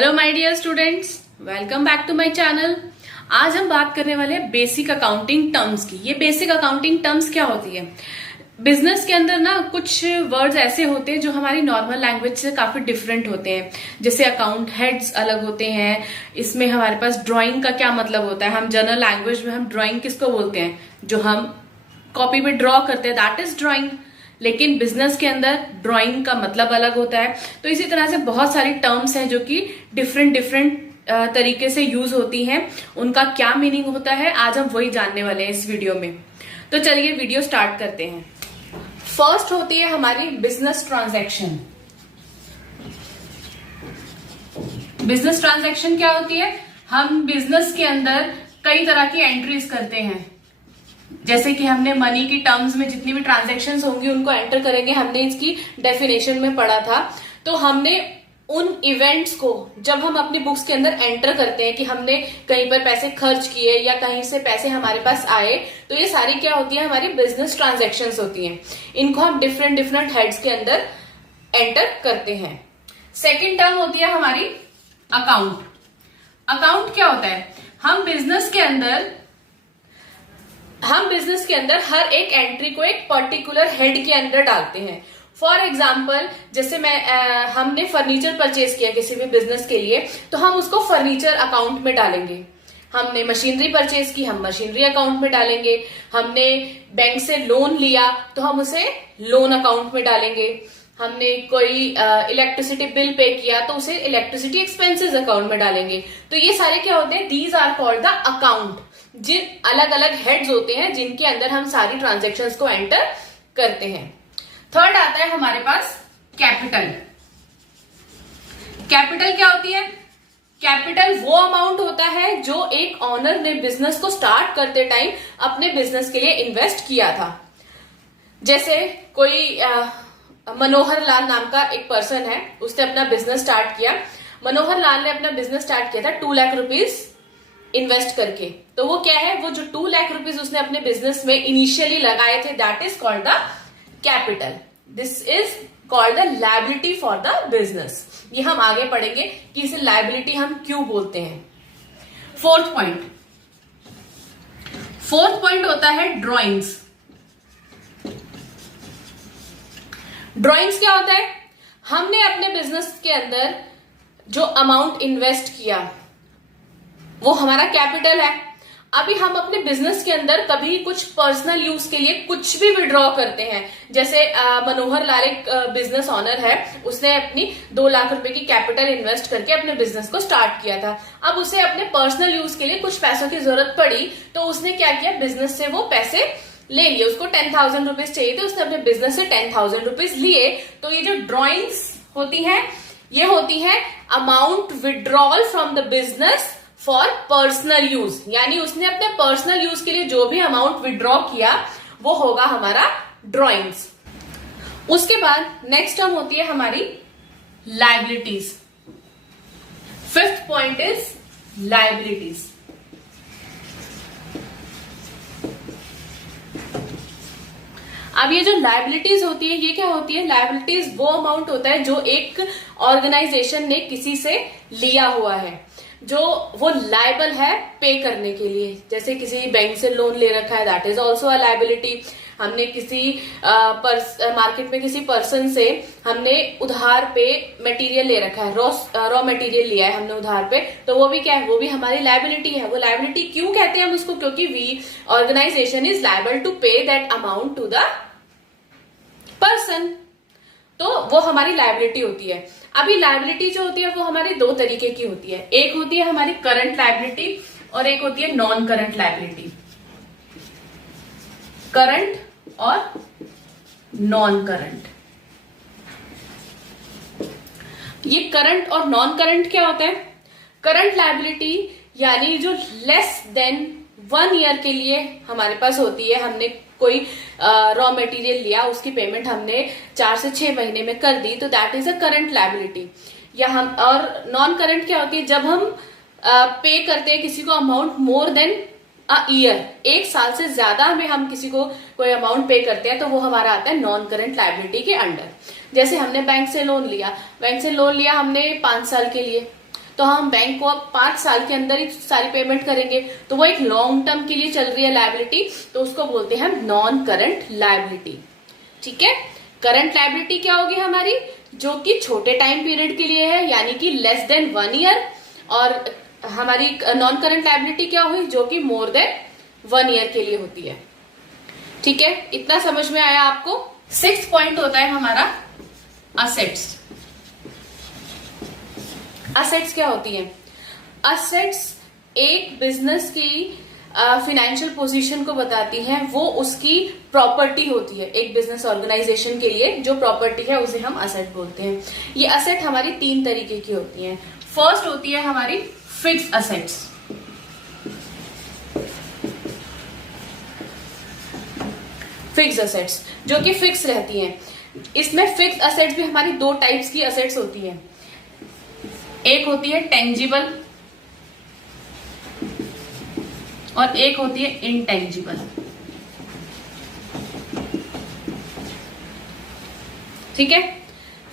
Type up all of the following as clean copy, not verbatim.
Hello my dear students, welcome back to my channel. आज हम बात करने वाले हैं बेसिक अकाउंटिंग टर्म्स की। ये बेसिक अकाउंटिंग टर्म्स क्या होती है? बिजनेस के अंदर ना कुछ वर्ड्स ऐसे होते हैं जो हमारी नॉर्मल लैंग्वेज से काफी डिफरेंट होते हैं। जैसे अकाउंट हेड्स अलग होते हैं। इसमें हमारे पास ड्राइंग का क्या मतलब होता है? हम जनरल लैंग्वेज में हम ड्राइंग किसको बोलते हैं? जो हम कॉपी पे ड्रॉ करते हैं, दैट इज ड्राइंग। लेकिन बिजनेस के अंदर ड्राइंग का मतलब अलग होता है। तो इसी तरह से बहुत सारी टर्म्स हैं जो कि डिफरेंट तरीके से यूज होती हैं। उनका क्या मीनिंग होता है, आज हम वही जानने वाले हैं इस वीडियो में। तो चलिए वीडियो स्टार्ट करते हैं। फर्स्ट होती है हमारी बिजनेस ट्रांजैक्शन। बिजनेस ट्रांजैक्शन क्या होती है? हम बिजनेस के अंदर कई तरह की एंट्रीज करते हैं। जैसे कि हमने मनी की टर्म्स में जितनी भी ट्रांजैक्शंस होंगी उनको एंटर करेंगे। हमने इसकी डेफिनेशन में पढ़ा था। तो हमने उन इवेंट्स को जब हम अपनी बुक्स के अंदर एंटर करते हैं कि हमने कहीं पर पैसे खर्च किए या कहीं से पैसे हमारे पास आए, तो ये सारी क्या होती है? हमारी बिजनेस ट्रांजैक्शंस होती हैं। इनको हम डिफरेंट हेड्स के अंदर एंटर करते हैं। सेकेंड टर्म होती है हमारी अकाउंट। अकाउंट क्या होता है? हम बिजनेस के अंदर हर एक एंट्री को एक पर्टिकुलर हेड के अंदर डालते हैं। फॉर एग्जाम्पल, जैसे हमने फर्नीचर परचेज किया किसी भी बिजनेस के लिए, तो हम उसको फर्नीचर अकाउंट में डालेंगे। हमने मशीनरी परचेज की, हम मशीनरी अकाउंट में डालेंगे। हमने बैंक से लोन लिया तो हम उसे लोन अकाउंट में डालेंगे। हमने कोई इलेक्ट्रिसिटी बिल पे किया तो उसे इलेक्ट्रिसिटी एक्सपेंसेस अकाउंट में डालेंगे। तो ये सारे क्या होते हैं? These are called the account. जिन अलग अलग हेड्स होते हैं जिनके अंदर हम सारी ट्रांजैक्शंस को एंटर करते हैं। थर्ड आता है हमारे पास कैपिटल। कैपिटल क्या होती है? कैपिटल वो अमाउंट होता है जो एक ऑनर ने बिजनेस को स्टार्ट करते टाइम अपने बिजनेस के लिए इन्वेस्ट किया था। जैसे कोई मनोहर लाल नाम का एक पर्सन है, उसने अपना बिजनेस स्टार्ट किया। मनोहर लाल ने अपना बिजनेस स्टार्ट किया था 2 लाख रुपीज इन्वेस्ट करके। तो वो क्या है? वो जो 2 लाख रुपीज उसने अपने बिजनेस में इनिशियली लगाए थे, that is called the capital. This is called the liability for the business. ये हम आगे पढ़ेंगे कि इसे लायबिलिटी हम क्यों बोलते हैं। फोर्थ पॉइंट होता है ड्रॉइंग्स। ड्रॉइंग्स क्या होता है? हमने अपने बिजनेस के अंदर जो अमाउंट इन्वेस्ट किया वो हमारा कैपिटल है। अभी हम अपने बिजनेस के अंदर कभी कुछ पर्सनल यूज के लिए कुछ भी विड्रॉ करते हैं। जैसे मनोहर लाल एक बिजनेस ऑनर है, उसने अपनी 2 लाख रुपए की कैपिटल इन्वेस्ट करके अपने बिजनेस को स्टार्ट किया था। अब उसे अपने पर्सनल यूज के लिए कुछ पैसों की जरूरत पड़ी, तो उसने क्या किया? बिजनेस से वो पैसे ले लिए। उसको 10,000 रुपीज चाहिए थे, उसने अपने बिजनेस से 10,000 रुपीज लिए। तो ये जो ड्रॉइंग्स होती हैं, ये होती है amount withdrawal from the business for personal use. यानी उसने अपने पर्सनल यूज के लिए जो भी अमाउंट विड्रॉ किया वो होगा हमारा ड्रॉइंग्स। उसके बाद नेक्स्ट टर्म होती है हमारी liabilities. Fifth point is liabilities. अब ये जो लायबिलिटीज होती है, ये क्या होती है? लायबिलिटीज वो अमाउंट होता है जो एक ऑर्गेनाइजेशन ने किसी से लिया हुआ है, जो वो लायबल है पे करने के लिए। जैसे किसी बैंक से लोन ले रखा है, that is also a liability. हमने किसी मार्केट में किसी पर्सन से हमने उधार पे मटेरियल ले रखा है, रॉ मटेरियल लिया है हमने उधार पे, तो वो भी क्या है? वो भी हमारी लायबिलिटी है। वो लायबिलिटी क्यों कहते हैं हम उसको? क्योंकि we organisation is liable to pay that amount to the person. तो वो हमारी लायबिलिटी होती है। अभी लायबिलिटी जो होती है वो हमारी 2 तरीके की होती है। एक होती है हमारी करंट लायबिलिटी और एक होती है नॉन करंट लायबिलिटी। करंट और नॉन करंट। ये करंट और नॉन करंट क्या होता है? करंट लायबिलिटी यानी जो लेस देन 1 ईयर के लिए हमारे पास होती है। हमने कोई रॉ मटेरियल लिया, उसकी पेमेंट हमने 4 से 6 महीने में कर दी, तो that is a current liability. या हम और नॉन करंट क्या होती है? जब हम पे करते हैं किसी को amount more than a year, 1 साल से ज्यादा में हम किसी को कोई अमाउंट पे करते हैं, तो वो हमारा आता है नॉन करंट लायबिलिटी के अंडर। जैसे हमने बैंक से लोन लिया हमने 5 साल के लिए, तो हम बैंक को अब 5 साल के अंदर ही सारी पेमेंट करेंगे, तो वो एक लॉन्ग टर्म के लिए चल रही है लायबिलिटी, तो उसको बोलते हैं हम नॉन करंट लायबिलिटी। ठीक है, करंट लायबिलिटी क्या होगी हमारी, जो कि छोटे टाइम पीरियड के लिए है, यानी कि लेस देन 1 ईयर, और हमारी नॉन करंट लायबिलिटी क्या हुई, जो कि मोर देन 1 ईयर के लिए होती है। ठीक है, इतना समझ में आया आपको। 6th पॉइंट होता है हमारा असेट्स। असेट्स क्या होती है, असेट्स एक बिजनेस की फाइनेंशियल पोजीशन को बताती है, वो उसकी प्रॉपर्टी होती है। एक बिजनेस ऑर्गेनाइजेशन के लिए जो प्रॉपर्टी है उसे हम असेट बोलते हैं। ये असेट हमारी 3 तरीके की होती है। फर्स्ट होती है हमारी फिक्स असेट्स। फिक्स असेट्स जो कि फिक्स रहती हैं। इसमें फिक्स असेट्स भी हमारी 2 टाइप्स की असेट्स होती है। एक होती है टेंजिबल और एक होती है इनटेंजिबल। ठीक है,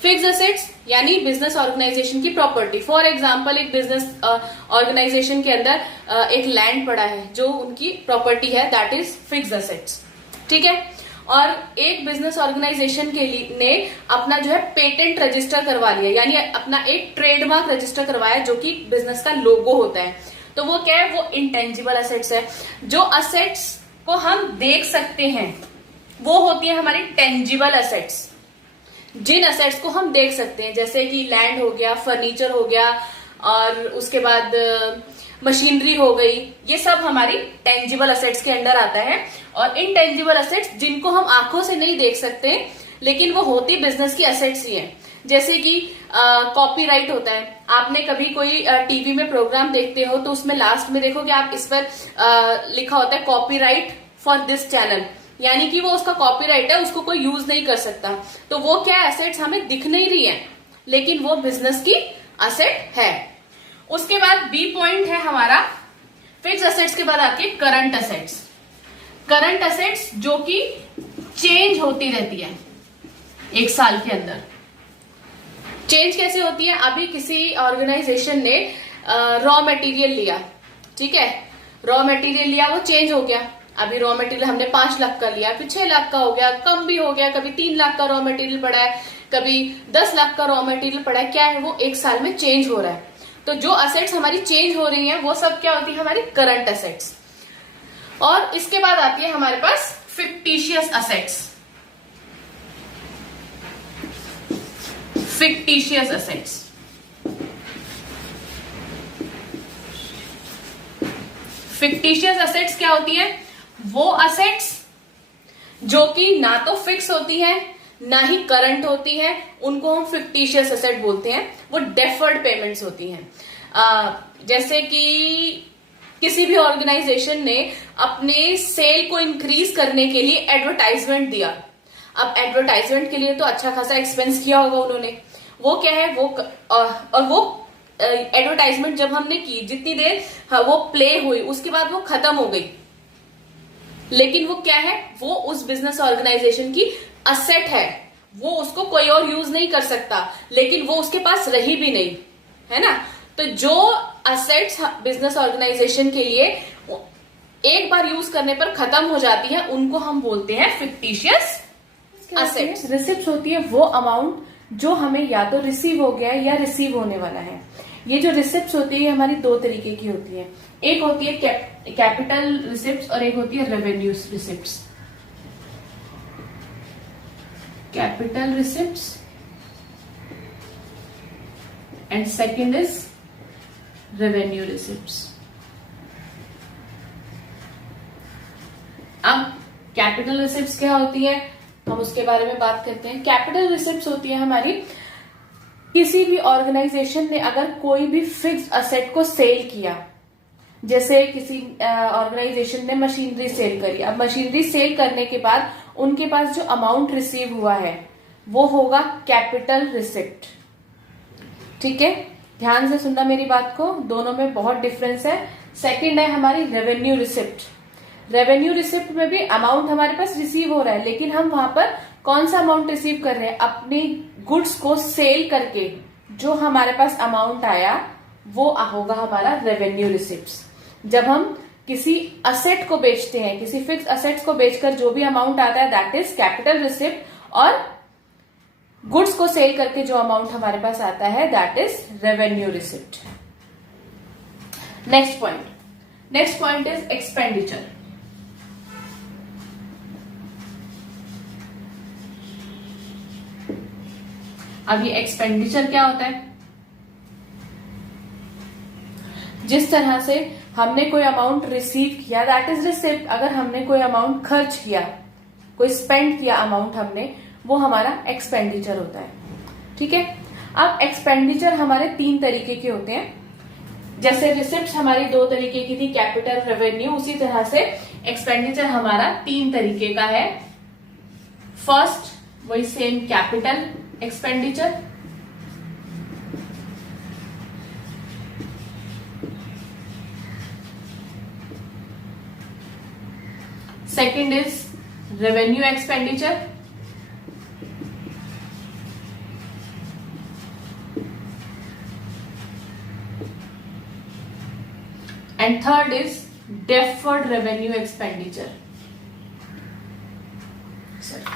फिक्स असेट्स यानी बिजनेस ऑर्गेनाइजेशन की प्रॉपर्टी। फॉर एग्जांपल एक बिजनेस ऑर्गेनाइजेशन के अंदर एक लैंड पड़ा है जो उनकी प्रॉपर्टी है, दैट इज फिक्स असेट्स। ठीक है, और एक बिजनेस ऑर्गेनाइजेशन के लिए ने अपना जो है पेटेंट रजिस्टर करवा लिया, यानी अपना एक ट्रेडमार्क रजिस्टर करवाया जो कि बिजनेस का लोगो होता है, तो वो क्या है, वो इंटेंजिबल असेट्स है। जो असेट्स को हम देख सकते हैं वो होती है हमारी टेंजिबल असेट्स। जिन असेट्स को हम देख सकते हैं, जैसे कि लैंड हो गया, फर्नीचर हो गया, और उसके बाद मशीनरी हो गई, ये सब हमारी टेंजिबल असेट्स के अंडर आता है। और इनटेंजिबल असेट्स जिनको हम आंखों से नहीं देख सकते लेकिन वो होती बिजनेस की असेट्स ही हैं, जैसे कि कॉपीराइट होता है। आपने कभी कोई टीवी में प्रोग्राम देखते हो तो उसमें लास्ट में देखो कि आप इस पर लिखा होता है कॉपीराइट फॉर दिस चैनल, यानी कि वो उसका कॉपीराइट है, उसको कोई यूज नहीं कर सकता। तो वो क्या एसेट्स हमें दिख नहीं रही है लेकिन वो बिजनेस की असेट है। उसके बाद बी पॉइंट है हमारा फिक्स असेट्स के बाद आती है करंट असेट्स। करंट असेट्स जो कि चेंज होती रहती है एक साल के अंदर। चेंज कैसे होती है, अभी किसी ऑर्गेनाइजेशन ने रॉ मटेरियल लिया, ठीक है, रॉ मटेरियल लिया, वो चेंज हो गया। अभी रॉ मटेरियल हमने 5 लाख का लिया, फिर 6 लाख का हो गया, कम भी हो गया, कभी 3 लाख का रॉ मटेरियल पड़ा है, कभी 10 लाख का रॉ मटेरियल पड़ा है। क्या है, वो एक साल में चेंज हो रहा है। तो जो असेट्स हमारी चेंज हो रही हैं वो सब क्या होती है, हमारी करंट असेट्स। और इसके बाद आती है हमारे पास fictitious assets. Fictitious assets, fictitious assets क्या होती है, वो असेट्स जो कि ना तो फिक्स होती है ना ही करंट होती है, उनको हम फिक्टिशियस असेट बोलते हैं। वो डेफर्ड पेमेंट्स होती हैं। जैसे कि किसी भी ऑर्गेनाइजेशन ने अपने सेल को इंक्रीज करने के लिए एडवर्टाइजमेंट दिया। अब एडवर्टाइजमेंट के लिए तो अच्छा खासा एक्सपेंस किया होगा उन्होंने, वो क्या है, वो और वो एडवर्टाइजमेंट जब हमने की, जितनी देर वो प्ले हुई उसके बाद वो खत्म हो गई, लेकिन वो क्या है, वो उस बिजनेस ऑर्गेनाइजेशन की असेट है, वो उसको कोई और यूज नहीं कर सकता, लेकिन वो उसके पास रही भी नहीं, है ना। तो जो असेट्स बिजनेस ऑर्गेनाइजेशन के लिए एक बार यूज करने पर खत्म हो जाती है, उनको हम बोलते हैं फिक्टिशियस असेट्स। रिसिप्ट होती है वो अमाउंट जो हमें या तो रिसीव हो गया है या रिसीव होने वाला है। ये जो रिसिप्ट होती है हमारी 2 तरीके की होती है, एक होती है कैपिटल रिसिप्ट और एक होती है revenue receipt. Capital receipt and second is revenue receipt. अब कैपिटल रिसिप्ट क्या होती है, हम उसके बारे में बात करते हैं। कैपिटल रिसिप्ट होती है हमारी, किसी भी ऑर्गेनाइजेशन ने अगर कोई भी फिक्स असेट को सेल किया, जैसे किसी ऑर्गेनाइजेशन ने मशीनरी सेल करी, अब मशीनरी सेल करने के बाद उनके पास जो अमाउंट रिसीव हुआ है वो होगा कैपिटल रिसिप्ट। ठीक है, ध्यान से सुनना मेरी बात को, दोनों में बहुत डिफरेंस है। सेकंड है हमारी रेवेन्यू रिसिप्ट। रेवेन्यू रिसिप्ट में भी अमाउंट हमारे पास रिसीव हो रहा है, लेकिन हम वहां पर कौन सा अमाउंट रिसीव कर रहे हैं, अपनी गुड्स को सेल करके जो हमारे पास अमाउंट आया वो होगा हमारा रेवेन्यू रिसिप्ट्स। जब हम किसी असेट को बेचते हैं, किसी फिक्स असेट्स को बेचकर जो भी अमाउंट आता है दैट इज कैपिटल रिसिप्ट, और गुड्स को सेल करके जो अमाउंट हमारे पास आता है that is revenue receipt. Next point is expenditure. अब ये एक्सपेंडिचर क्या होता है? जिस तरह से हमने कोई अमाउंट रिसीव किया दैट इज रिसिप्ट। अगर हमने कोई अमाउंट खर्च किया, कोई स्पेंड किया अमाउंट हमने, वो हमारा एक्सपेंडिचर होता है। ठीक है। अब एक्सपेंडिचर हमारे 3 तरीके के होते हैं। जैसे रिसिप्ट हमारी 2 तरीके की थी, कैपिटल, रेवेन्यू, उसी तरह से एक्सपेंडिचर हमारा 3 तरीके का है। फर्स्ट वही same capital expenditure, second is revenue expenditure, and third is deferred revenue expenditure. Sorry.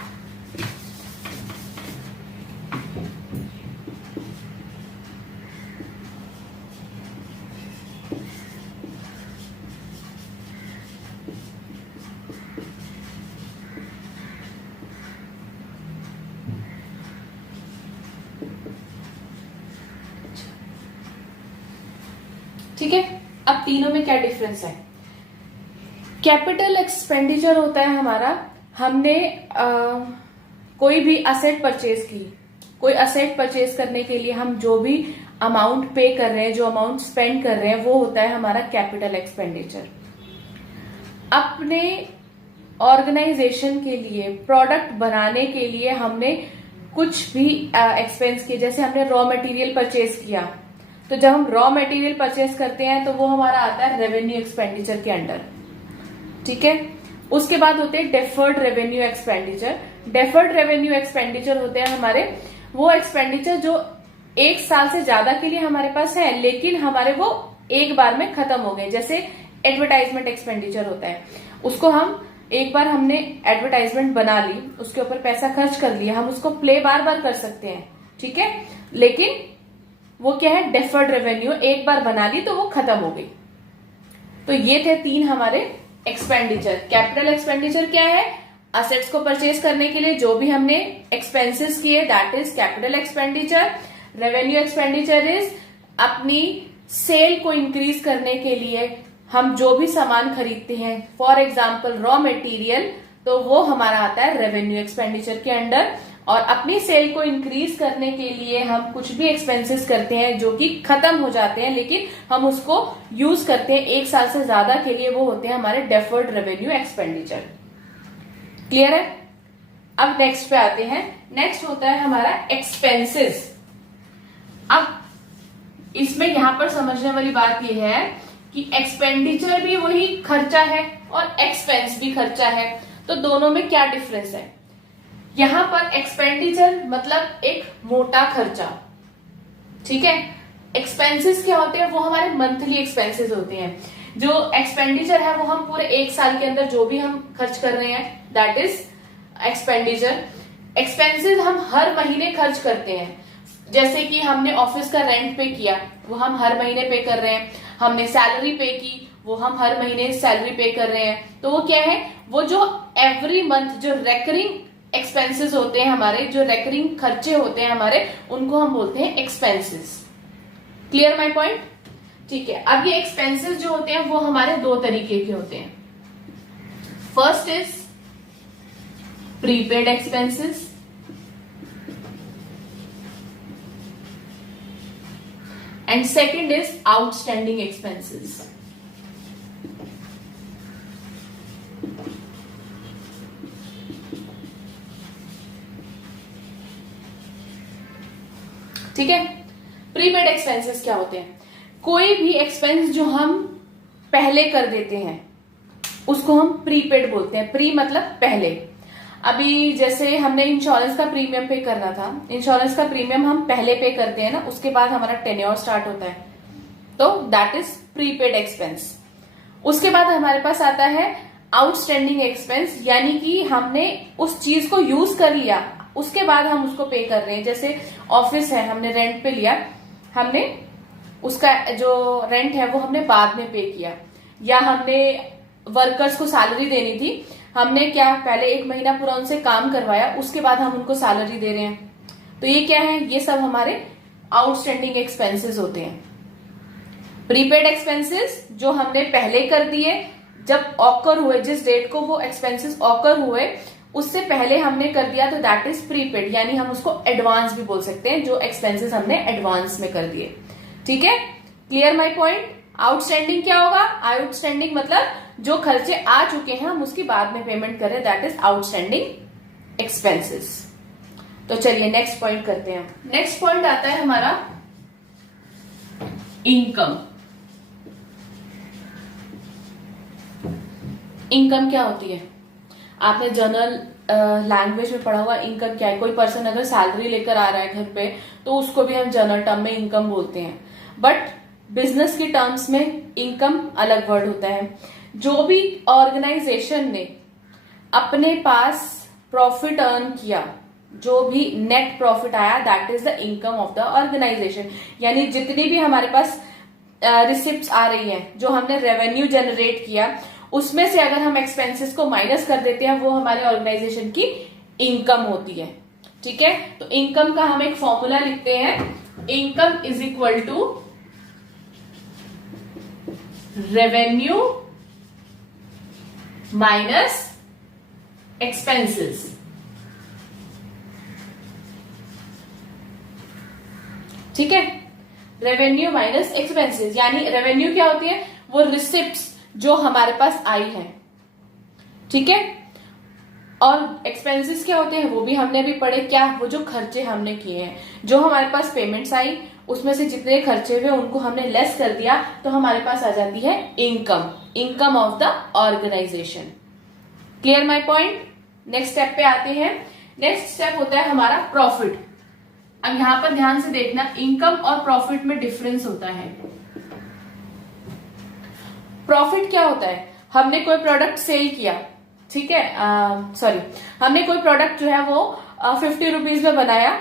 ठीक है। अब तीनों में क्या डिफरेंस है? कैपिटल एक्सपेंडिचर होता है हमारा, हमने कोई भी असेट परचेज की, कोई असेट परचेज करने के लिए हम जो भी अमाउंट पे कर रहे हैं, जो अमाउंट स्पेंड कर रहे हैं, वो होता है हमारा कैपिटल एक्सपेंडिचर। अपने ऑर्गेनाइजेशन के लिए, प्रोडक्ट बनाने के लिए हमने कुछ भी एक्सपेंस किए, जैसे हमने रॉ मटेरियल परचेज किया, तो जब हम रॉ मटेरियल परचेज करते हैं तो वो हमारा आता है रेवेन्यू एक्सपेंडिचर के अंडर। ठीक है। उसके बाद होते हैं deferred revenue expenditure. Deferred revenue expenditure होते हैं हमारे वो एक्सपेंडिचर जो 1 साल से ज्यादा के लिए हमारे पास है, लेकिन हमारे वो एक बार में खत्म हो गए। जैसे एडवर्टाइजमेंट एक्सपेंडिचर होता है, उसको हम एक बार हमने एडवर्टाइजमेंट बना ली, उसके ऊपर पैसा खर्च कर लिया, हम उसको प्ले बार बार कर सकते हैं। ठीक है। लेकिन वो क्या है? डेफर्ड रेवेन्यू, एक बार बना ली तो वो खत्म हो गई। तो ये थे 3 हमारे एक्सपेंडिचर। कैपिटल एक्सपेंडिचर क्या है? असेट्स को परचेज करने के लिए जो भी हमने एक्सपेंसेस किए that is capital expenditure. Revenue expenditure is अपनी सेल को इंक्रीज करने के लिए हम जो भी सामान खरीदते हैं, फॉर एग्जाम्पल रॉ मटेरियल, तो वो हमारा आता है रेवेन्यू एक्सपेंडिचर के अंडर। और अपनी सेल को इंक्रीज करने के लिए हम कुछ भी एक्सपेंसेस करते हैं जो कि खत्म हो जाते हैं, लेकिन हम उसको यूज करते हैं 1 साल से ज्यादा के लिए, वो होते हैं हमारे डेफर्ड रेवेन्यू एक्सपेंडिचर। क्लियर है? अब नेक्स्ट पे आते हैं। नेक्स्ट होता है हमारा एक्सपेंसेस। अब इसमें यहां पर समझने वाली बात यह है कि एक्सपेंडिचर भी वही खर्चा है और एक्सपेंस भी खर्चा है, तो दोनों में क्या डिफरेंस है? यहां पर एक्सपेंडिचर मतलब एक मोटा खर्चा। ठीक है। एक्सपेंसेस क्या होते हैं? वो हमारे मंथली एक्सपेंसेस होते हैं। जो एक्सपेंडिचर है वो हम पूरे 1 साल के अंदर जो भी हम खर्च कर रहे हैं दैट इज एक्सपेंडिचर। एक्सपेंसेस हम हर महीने खर्च करते हैं। जैसे कि हमने ऑफिस का रेंट पे किया, वो हम हर महीने पे कर रहे हैं। हमने सैलरी पे की, वो हम हर महीने सैलरी पे कर रहे हैं। तो वो क्या है? वो जो एवरी मंथ जो रेकरिंग एक्सपेंसेस होते हैं हमारे, जो रेकरिंग खर्चे होते हैं हमारे, उनको हम बोलते हैं एक्सपेंसेस। Clear my point? ठीक है। अब ये एक्सपेंसेस जो होते हैं वो हमारे 2 तरीके के होते हैं। First is prepaid expenses and second is outstanding expenses. ठीक है। प्रीपेड एक्सपेंसेस क्या होते हैं? कोई भी एक्सपेंस जो हम पहले कर देते हैं उसको हम प्रीपेड बोलते हैं। प्री मतलब पहले। अभी जैसे हमने इंश्योरेंस का प्रीमियम पे करना था, इंश्योरेंस का प्रीमियम हम पहले पे करते हैं ना, उसके बाद हमारा टेन्योर स्टार्ट होता है। तो दैट इज प्रीपेड एक्सपेंस। उसके बाद हमारे पास आता है आउटस्टैंडिंग एक्सपेंस, यानी कि हमने उस चीज को यूज कर लिया, उसके बाद हम उसको पे कर रहे हैं। जैसे ऑफिस है, हमने रेंट पे लिया, हमने उसका जो रेंट है वो हमने बाद में पे किया, या हमने वर्कर्स को सैलरी देनी थी, हमने क्या पहले 1 महीना पूरा उनसे काम करवाया, उसके बाद हम उनको सैलरी दे रहे हैं। तो ये क्या है, ये सब हमारे आउटस्टैंडिंग एक्सपेंसेस होते हैं। प्रीपेड एक्सपेंसेस जो हमने पहले कर दिए, जब ऑकर हुए, जिस डेट को वो एक्सपेंसेस ऑकर हुए उससे पहले हमने कर दिया, तो दैट इज प्रीपेड, यानी हम उसको एडवांस भी बोल सकते हैं, जो एक्सपेंसेस हमने एडवांस में कर दिए। ठीक है, क्लियर माई पॉइंट। आउटस्टैंडिंग क्या होगा, आउटस्टैंडिंग मतलब जो खर्चे आ चुके हैं हम उसकी बाद में पेमेंट करें, दैट इज आउटस्टैंडिंग एक्सपेंसेस। तो चलिए नेक्स्ट पॉइंट करते हैं। नेक्स्ट पॉइंट आता है हमारा इनकम। इनकम क्या होती है, आपने जनरल लैंग्वेज में पढ़ा हुआ इनकम क्या है। कोई पर्सन अगर सैलरी लेकर आ रहा है घर पे तो उसको भी हम जनरल टर्म में इनकम बोलते हैं, बट बिजनेस की टर्म्स में इनकम अलग वर्ड होता है। जो भी ऑर्गेनाइजेशन ने अपने पास प्रॉफिट अर्न किया, जो भी नेट प्रॉफिट आया, that is the income of the organisation. यानी जितनी भी हमारे पास रिसिप्ट्स आ रही हैं, जो हमने रेवेन्यू जनरेट किया, उसमें से अगर हम एक्सपेंसेस को माइनस कर देते हैं, वो हमारे ऑर्गेनाइजेशन की इनकम होती है। ठीक है, तो इनकम का हम एक फॉर्मूला लिखते हैं, income is equal to revenue minus expenses. ठीक है, रेवेन्यू माइनस एक्सपेंसेस, यानी रेवेन्यू क्या होती है, वो रिसिप्ट्स जो हमारे पास आई है। ठीक है, और एक्सपेंसेस क्या होते हैं वो भी हमने अभी पढ़े, क्या, वो जो खर्चे हमने किए हैं, जो हमारे पास पेमेंट्स आई उसमें से जितने खर्चे हुए उनको हमने लेस कर दिया, तो हमारे पास आ जाती है income, income of the organisation. Clear my point. Next step पे आते हैं। नेक्स्ट स्टेप होता है हमारा प्रॉफिट। अब यहां पर ध्यान से देखना, इनकम और प्रॉफिट में डिफरेंस होता है। प्रॉफिट क्या होता है, हमने कोई प्रोडक्ट सेल किया, ठीक है, हमने कोई प्रोडक्ट जो है वो 50 रुपीज में बनाया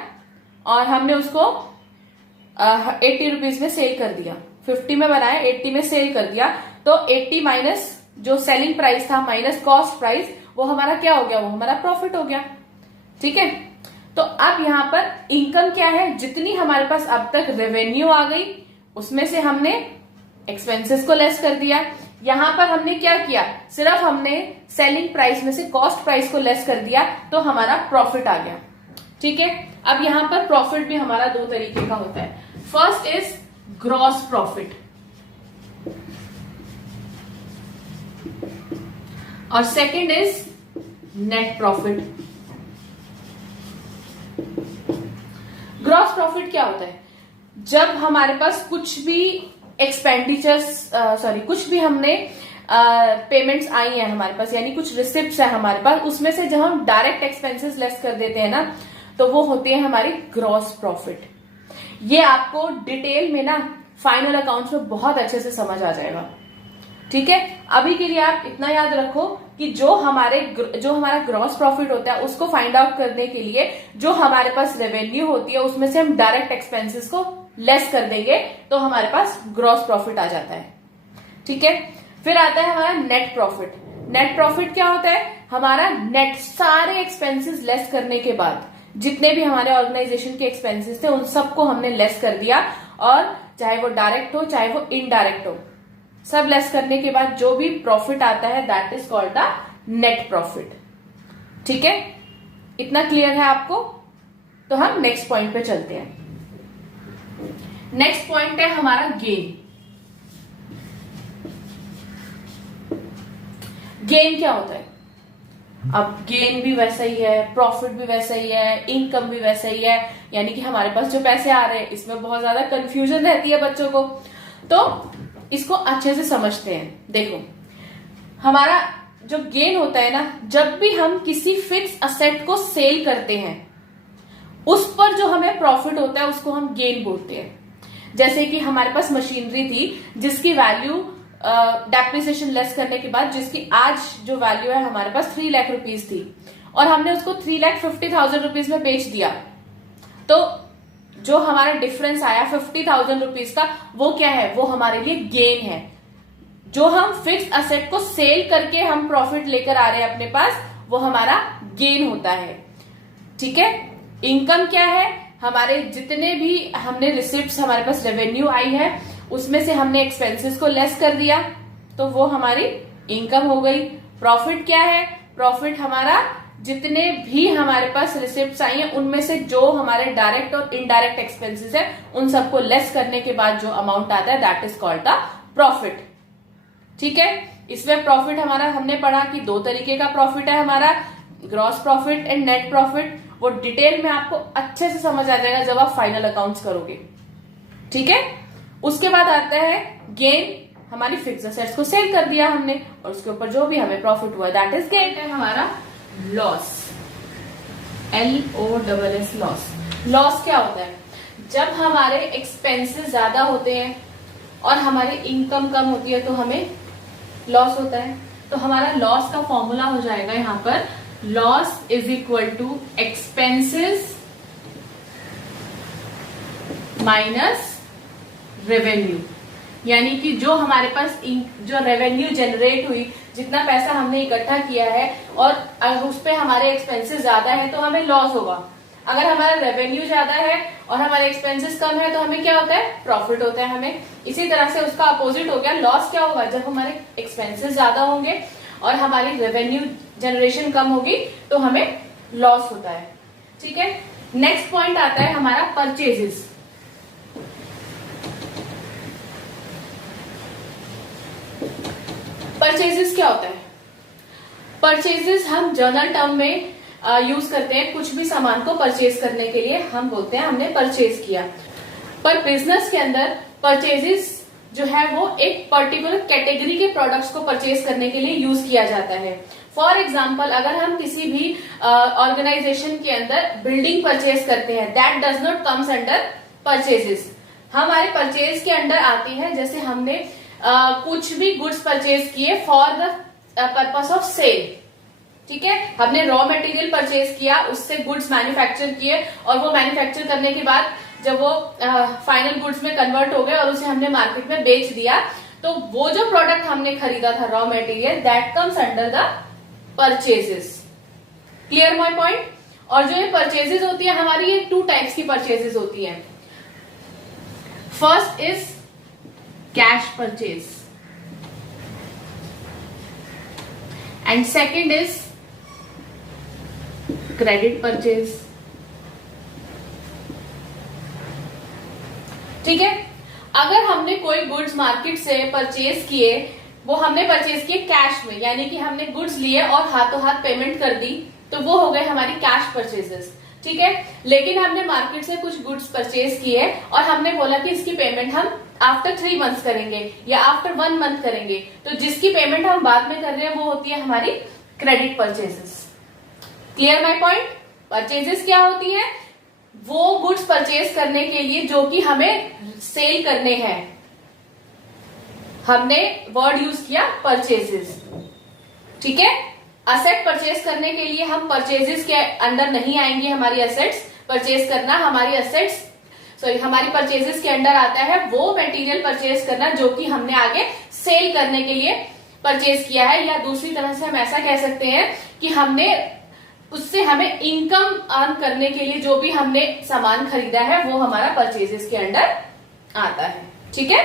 और हमने उसको 80 रुपीज में सेल कर दिया। 50 में बनाया, 80 में सेल कर दिया, तो 80 माइनस जो सेलिंग प्राइस था माइनस कॉस्ट प्राइस, वो हमारा क्या हो गया, वो हमारा प्रॉफिट हो गया। ठीक है, तो अब यहां पर इनकम क्या है, जितनी हमारे पास अब तक रेवेन्यू आ गई उसमें से हमने एक्सपेंसेस को लेस कर दिया। यहां पर हमने क्या किया, सिर्फ हमने सेलिंग प्राइस में से कॉस्ट प्राइस को लेस कर दिया, तो हमारा प्रॉफिट आ गया। ठीक है, अब यहां पर प्रॉफिट भी हमारा 2 तरीके का होता है। फर्स्ट इज ग्रॉस प्रॉफिट और second is net profit. Gross profit क्या होता है, जब हमारे पास कुछ भी एक्सपेंडिचर्स कुछ भी हमने पेमेंट्स आई हैं हमारे पास, यानी कुछ रिसिप्ट्स है हमारे पास, उसमें से जब हम डायरेक्ट एक्सपेंसेस लेस कर देते हैं ना, तो वो होते हैं हमारी ग्रॉस प्रॉफिट। ये आपको डिटेल में ना फाइनल अकाउंट्स में बहुत अच्छे से समझ आ जाएगा। ठीक है, अभी के लिए आप इतना याद रखो कि जो हमारा ग्रॉस प्रॉफिट होता है उसको फाइंड आउट करने के लिए जो हमारे पास रेवेन्यू होती है उसमें से हम डायरेक्ट एक्सपेंसेस को लेस कर देंगे, तो हमारे पास ग्रॉस प्रॉफिट आ जाता है। ठीक है, फिर आता है हमारा नेट प्रॉफिट। नेट प्रॉफिट क्या होता है, हमारा नेट सारे एक्सपेंसेस लेस करने के बाद जितने भी हमारे ऑर्गेनाइजेशन के एक्सपेंसेस थे उन सबको हमने लेस कर दिया, और चाहे वो डायरेक्ट हो चाहे वो इनडायरेक्ट हो, सब लेस करने के बाद जो भी प्रॉफिट आता है that is called the net profit. ठीक है, इतना क्लियर है आपको। तो हम नेक्स्ट पॉइंट पे चलते हैं। नेक्स्ट पॉइंट है हमारा गेन। गेन क्या होता है, अब गेन भी वैसा ही है, प्रॉफिट भी वैसा ही है, इनकम भी वैसा ही है, यानी कि हमारे पास जो पैसे आ रहे हैं इसमें बहुत ज्यादा कंफ्यूजन रहती है बच्चों को, तो इसको अच्छे से समझते हैं। देखो, हमारा जो गेन होता है ना, जब भी हम किसी फिक्स असेट को सेल करते हैं उस पर जो हमें प्रॉफिट होता है उसको हम गेन बोलते हैं। जैसे कि हमारे पास मशीनरी थी जिसकी वैल्यू डेप्रिसिएशन लेस करने के बाद जिसकी आज जो वैल्यू है हमारे पास 3 लाख रुपीज थी और हमने उसको 3,50,000 रुपीज में बेच दिया, तो जो हमारा डिफरेंस आया 50,000 रुपीज का, वो क्या है, वो हमारे लिए गेन है। जो हम फिक्स असेट को सेल करके हम प्रॉफिट लेकर आ रहे हैं अपने पास, वो हमारा गेन होता है। ठीक है, इनकम क्या है, हमारे जितने भी हमने रिसिप्ट्स हमारे पास रेवेन्यू आई है उसमें से हमने एक्सपेंसेस को लेस कर दिया तो वो हमारी इनकम हो गई। प्रॉफिट क्या है, प्रॉफिट हमारा जितने भी हमारे पास रिसिप्ट्स आई हैं उनमें से जो हमारे डायरेक्ट और इनडायरेक्ट एक्सपेंसेस है उन सबको लेस करने के बाद जो अमाउंट आता है that is called the profit. ठीक है, इसमें प्रॉफिट हमारा हमने पढ़ा कि 2 तरीके का प्रॉफिट है हमारा, gross profit and net profit. वो डिटेल में आपको अच्छे से समझ आ जाएगा जब आप फाइनल अकाउंट्स करोगे। ठीक है, उसके बाद आता है गेन, हमारी फिक्स असेट्स को सेल कर दिया हमने और उसके ऊपर जो भी हमें प्रॉफिट हुआ दैट इज गेन। है हमारा लॉस, LOSS लॉस। लॉस क्या होता है, जब हमारे एक्सपेंसेस ज्यादा होते हैं और हमारी इनकम कम होती है तो हमें लॉस होता है। तो हमारा लॉस का फॉर्मूला हो जाएगा यहां पर, loss is equal to expenses minus revenue. यानी कि जो हमारे पास जो रेवेन्यू जनरेट हुई, जितना पैसा हमने इकट्ठा किया है और अगर उस पे हमारे एक्सपेंसेस ज्यादा है तो हमें लॉस होगा। अगर हमारा रेवेन्यू ज्यादा है और हमारे एक्सपेंसेस कम है तो हमें क्या होता है, प्रॉफिट होता है हमें। इसी तरह से उसका अपोजिट हो गया, लॉस क्या होगा, जब हमारे एक्सपेंसेस ज्यादा होंगे और हमारी रेवेन्यू जनरेशन कम होगी तो हमें लॉस होता है। ठीक है, नेक्स्ट पॉइंट आता है हमारा परचेजेस। परचेजेस क्या होता है, परचेजेस हम जनरल टर्म में यूज करते हैं, कुछ भी सामान को परचेज करने के लिए हम बोलते हैं हमने परचेज किया। पर बिजनेस के अंदर परचेजेस जो है वो एक पर्टिकुलर कैटेगरी के प्रोडक्ट्स को परचेज करने के लिए यूज किया जाता है। फॉर एग्जाम्पल, अगर हम किसी भी ऑर्गेनाइजेशन के अंदर बिल्डिंग परचेज करते हैं, that does not comes under purchases. हमारे परचेज के अंडर आती है जैसे हमने कुछ भी गुड्स परचेज किए for the purpose of sale. ठीक है, हमने रॉ मटेरियल परचेज किया, उससे गुड्स मैन्युफैक्चर किए और वो मैन्युफैक्चर करने के बाद जब वो फाइनल गुड्स में कन्वर्ट हो गए और उसे हमने मार्केट में बेच दिया, तो वो जो प्रोडक्ट हमने खरीदा था raw material, that comes under the purchases. Clear my point. और जो ये परचेजेस होती है हमारी, ये 2 टाइप्स की परचेजेस होती है। First is cash purchase and second is credit purchase. ठीक है, अगर हमने कोई गुड्स मार्केट से परचेज किए, वो हमने परचेज किए कैश में, यानी कि हमने गुड्स लिए और हाथों हाथ पेमेंट कर दी, तो वो हो गए हमारी कैश परचेजेस। ठीक है, लेकिन हमने मार्केट से कुछ गुड्स परचेज किए और हमने बोला कि इसकी पेमेंट हम आफ्टर 3 मंथ्स करेंगे या आफ्टर 1 मंथ करेंगे, तो जिसकी पेमेंट हम बाद में कर रहे हैं वो होती है हमारी credit purchases. Clear my point. Purchases क्या होती है, वो गुड्स परचेज करने के लिए जो कि हमें सेल करने हैं, हमने वर्ड यूज किया परचेजेस। ठीक है, असेट परचेज करने के लिए हम परचेजेस के अंडर नहीं आएंगे। हमारी असेट्स परचेज करना, हमारी परचेजेस के अंडर आता है वो मटेरियल परचेज करना जो कि हमने आगे सेल करने के लिए परचेज किया है, या दूसरी तरह से हम ऐसा कह सकते हैं कि हमने उससे हमें इनकम अर्न करने के लिए जो भी हमने सामान खरीदा है वो हमारा परचेजेस के अंडर आता है। ठीक है,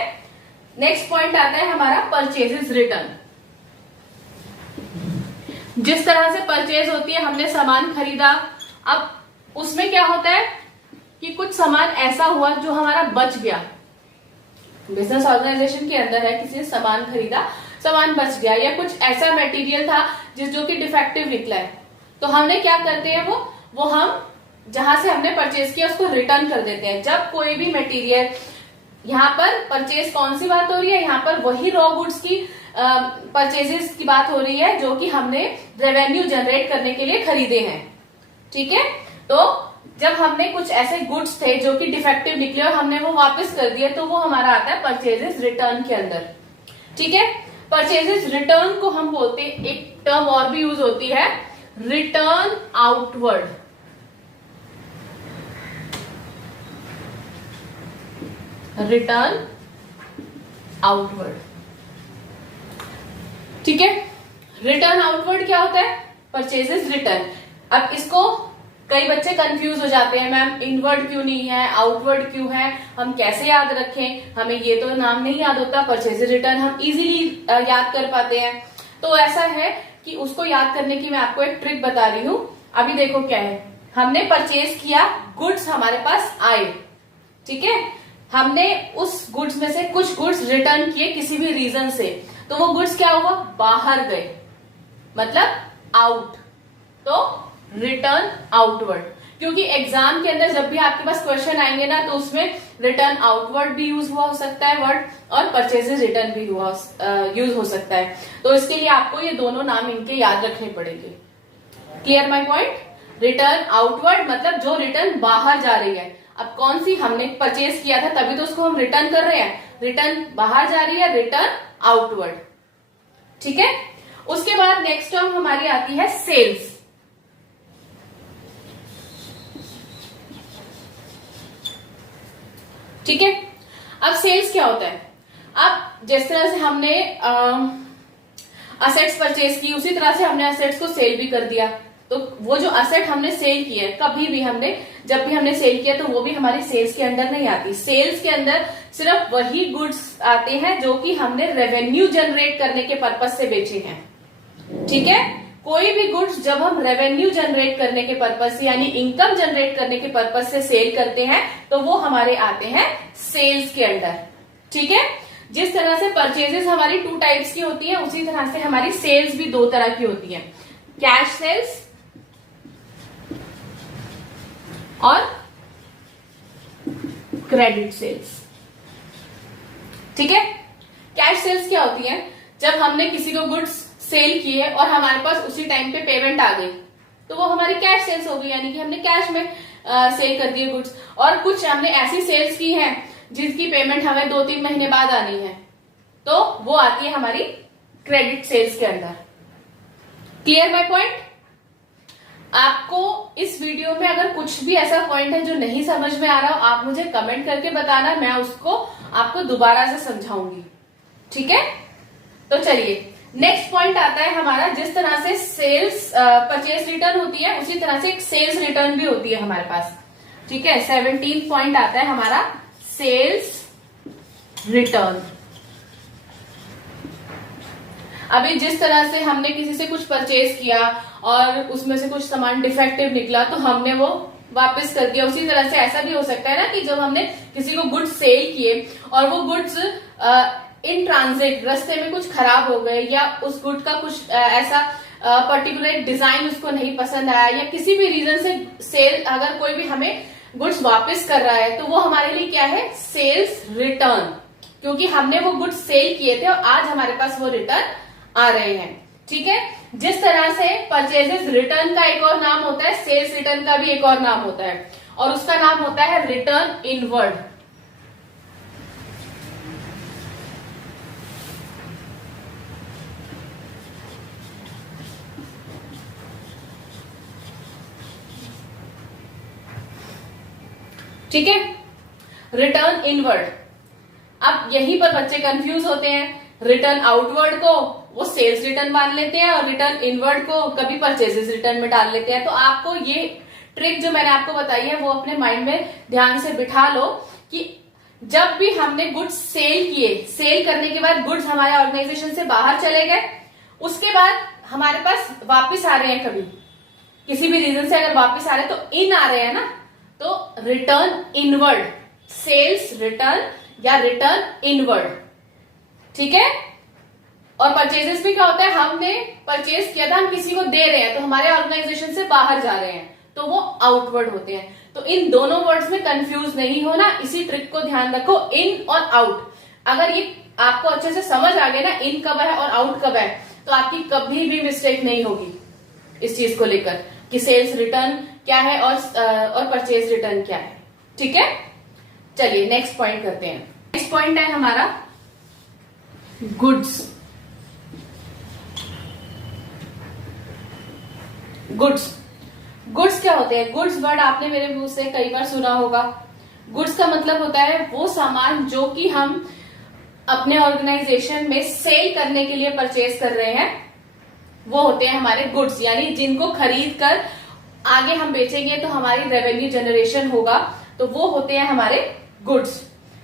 नेक्स्ट पॉइंट आता है हमारा परचेजेस रिटर्न। जिस तरह से परचेज होती है, हमने सामान खरीदा, अब उसमें क्या होता है कि कुछ सामान ऐसा हुआ जो हमारा बच गया। बिजनेस ऑर्गेनाइजेशन के अंदर है, किसी ने सामान खरीदा, सामान बच गया, या कुछ ऐसा मटेरियल था जो कि डिफेक्टिव निकला है, तो हमने क्या करते हैं वो हम जहां से हमने परचेज किया उसको रिटर्न कर देते हैं। जब कोई भी मटेरियल, यहाँ पर परचेज कौन सी बात हो रही है, यहाँ पर वही रॉ गुड्स की परचेजेस की बात हो रही है जो कि हमने रेवेन्यू जनरेट करने के लिए खरीदे हैं। ठीक है, तो जब हमने कुछ ऐसे गुड्स थे जो कि डिफेक्टिव निकले और हमने वो वापस कर दिया, तो वो हमारा आता है परचेजेस रिटर्न के अंदर। ठीक है, परचेजेस रिटर्न को हम बोलते हैं, एक टर्म और भी यूज होती है, रिटर्न आउटवर्ड। Return outward. ठीक है, रिटर्न आउटवर्ड क्या होता है? Purchases return. अब इसको कई बच्चे कंफ्यूज हो जाते हैं, मैम इनवर्ड क्यों नहीं है, आउटवर्ड क्यों है, हम कैसे याद रखें, हमें ये तो नाम नहीं याद होता, परचेजेस रिटर्न हम इजीली याद कर पाते हैं। तो ऐसा है कि उसको याद करने की मैं आपको एक ट्रिक बता रही हूं। अभी देखो क्या है, हमने परचेज किया, गुड्स हमारे पास आए, ठीक है, हमने उस गुड्स में से कुछ गुड्स रिटर्न किए किसी भी रीजन से, तो वो गुड्स क्या हुआ, बाहर गए, मतलब आउट, तो रिटर्न आउटवर्ड। क्योंकि एग्जाम के अंदर जब भी आपके पास क्वेश्चन आएंगे ना, तो उसमें रिटर्न आउटवर्ड भी यूज हुआ हो सकता है वर्ड, और परचेजेस रिटर्न भी यूज हो सकता है। तो इसके लिए आपको ये दोनों नाम इनके याद रखने पड़ेंगे। Clear my point? Return outward मतलब जो रिटर्न बाहर जा रही है। अब कौन सी, हमने परचेज किया था तभी तो उसको हम रिटर्न कर रहे हैं, रिटर्न बाहर जा रही है, रिटर्न आउटवर्ड। ठीक है, उसके बाद नेक्स्ट टर्म हमारी आती है सेल्स। ठीक है, अब सेल्स क्या होता है? अब जिस तरह से हमने असेट्स परचेज की, उसी तरह से हमने असेट्स को सेल भी कर दिया। तो वो जो असेट हमने सेल किया, कभी भी हमने, जब भी हमने सेल किया, तो वो भी हमारी सेल्स के अंदर नहीं आती। सेल्स के अंदर सिर्फ वही गुड्स आते हैं जो कि हमने रेवेन्यू जनरेट करने के पर्पज से बेचे हैं। ठीक है, कोई भी गुड्स जब हम रेवेन्यू जनरेट करने के पर्पज से, यानी इनकम जनरेट करने के पर्पज से सेल करते हैं, तो वो हमारे आते हैं सेल्स के अंडर। ठीक है, जिस तरह से परचेजेस हमारी 2 टाइप्स की होती है, उसी तरह से हमारी सेल्स भी 2 तरह की होती है, कैश सेल्स और क्रेडिट सेल्स। ठीक है, कैश सेल्स क्या होती है? जब हमने किसी को गुड्स सेल किए और हमारे पास उसी टाइम पे पेमेंट आ गई, तो वो हमारी कैश सेल्स हो गई, यानी कि हमने कैश में सेल कर दिए गुड्स। और कुछ हमने ऐसी सेल्स की है जिसकी पेमेंट हमें 2-3 महीने बाद आनी है, तो वो आती है हमारी क्रेडिट सेल्स के अंदर। Clear my point? आपको इस वीडियो में अगर कुछ भी ऐसा पॉइंट है जो नहीं समझ में आ रहा हो, आप मुझे कमेंट करके बताना, मैं उसको आपको दोबारा से समझाऊंगी। ठीक है, तो चलिए नेक्स्ट पॉइंट आता है हमारा, जिस तरह से सेल्स परचेज रिटर्न होती है, उसी तरह से एक सेल्स रिटर्न भी होती है हमारे पास। ठीक है, 17 पॉइंट आता है हमारा सेल्स रिटर्न। अभी जिस तरह से हमने किसी से कुछ परचेज किया और उसमें से कुछ सामान डिफेक्टिव निकला, तो हमने वो वापस कर दिया, उसी तरह से ऐसा भी हो सकता है ना कि जब हमने किसी को गुड्स सेल किए और वो गुड्स इन ट्रांजिट रास्ते में कुछ खराब हो गए, या उस गुड का कुछ ऐसा पर्टिकुलर डिजाइन उसको नहीं पसंद आया, या किसी भी रीजन से सेल, अगर कोई भी हमें गुड्स वापस कर रहा है, तो वो हमारे लिए क्या है, सेल्स रिटर्न, क्योंकि हमने वो गुड्स सेल किए थे और आज हमारे पास वो रिटर्न आ रहे हैं। ठीक है, जिस तरह से परचेजेस रिटर्न का एक और नाम होता है, सेल्स रिटर्न का भी एक और नाम होता है, और उसका नाम होता है रिटर्न इनवर्ड। ठीक है, रिटर्न इनवर्ड। अब यहीं पर बच्चे कंफ्यूज होते हैं, रिटर्न आउटवर्ड को वो सेल्स रिटर्न मान लेते हैं और रिटर्न इनवर्ड को कभी परचेजेस रिटर्न में डाल लेते हैं। तो आपको ये ट्रिक जो मैंने आपको बताई है वो अपने माइंड में ध्यान से बिठा लो कि जब भी हमने गुड्स सेल किए, सेल करने के बाद गुड्स हमारे ऑर्गेनाइजेशन से बाहर चले गए, उसके बाद हमारे पास वापिस आ रहे हैं, कभी किसी भी रीजन से अगर वापिस आ रहे हैं तो इन आ रहे हैं ना, तो रिटर्न इनवर्ड, सेल्स रिटर्न या रिटर्न इनवर्ड। ठीक है, और परचेजेस भी क्या होता है, हमने परचेज किया था, हम किसी को दे रहे हैं, तो हमारे ऑर्गेनाइजेशन से बाहर जा रहे हैं, तो वो आउटवर्ड होते हैं। तो इन दोनों वर्ड्स में कंफ्यूज नहीं होना, इसी ट्रिक को ध्यान रखो, इन और आउट। अगर ये आपको अच्छे से समझ आ गया ना, इन कब है और आउट कब है, तो आपकी कभी भी मिस्टेक नहीं होगी इस चीज को लेकर कि सेल्स रिटर्न क्या है और परचेज रिटर्न क्या है। ठीक है, चलिए नेक्स्ट पॉइंट करते हैं। नेक्स्ट पॉइंट है हमारा गुड्स। गुड्स क्या होते हैं? गुड्स वर्ड आपने मेरे मुंह से कई बार सुना होगा। गुड्स का मतलब होता है वो सामान जो कि हम अपने ऑर्गेनाइजेशन में सेल करने के लिए परचेज कर रहे हैं, वो होते हैं हमारे गुड्स। यानी जिनको खरीद कर आगे हम बेचेंगे तो हमारी रेवेन्यू जनरेशन होगा, तो वो होते हैं हमारे गुड्स।